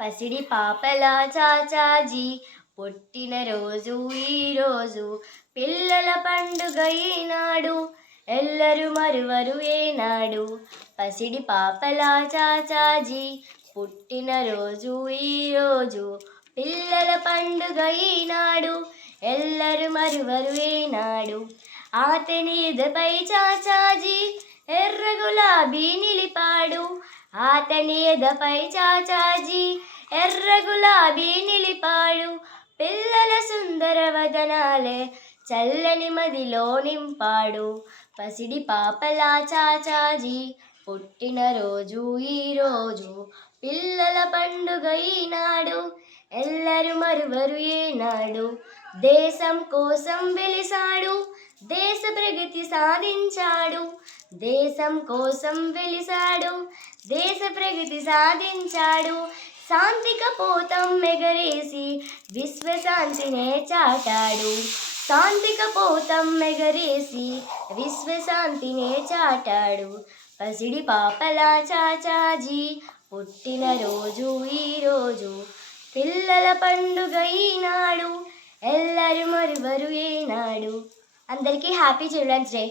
పసిడి పాపల చాచాజీ పుట్టినరోజు ఈరోజు, పిల్లల పండుగ ఈనాడు, ఎల్లరు మరువరు ఏనాడు. పసిడి పాపల చాచాజీ పుట్టినరోజు ఈరోజు, పిల్లల పండుగ ఈనాడు, ఎల్లరు మరువరు ఏనాడు. ఆతని ఎదపై చాచాజీ ఎర్ర గులాబీ నిలిపాడు, ఆతని ఎదపై చాచాజీ ఎర్ర గులాబీ నిలిపాడు. పిల్లల సుందర వదనాలే చల్లని మదిలో నింపాడు. పసిడి పాపల చాచాజీ పుట్టినరోజు ఈరోజు, పిల్లల పండుగ ఈనాడు, ఎల్లరు మరువరు ఏనాడు. దేశం కోసం వెలిసాడు, దేశ ప్రగతి సాధించాడు. దేశం కోసం వెలిసాడు, దేశ ప్రగతి సాధించాడు. శాంతి కపోతం ఎగరేసి విశ్వశాంతినే చాటాడు. శాంతి కపోతం ఎగరేసి విశ్వశాంతినే చాటాడు. పసిడి పాపల చాచాజీ పుట్టినరోజు ఈరోజు, పిల్లల పండుగ ఈనాడు, ఎల్లరు మరువరు ఏనాడు. అందరికీ హ్యాపీ చిల్డ్రన్స్ డే.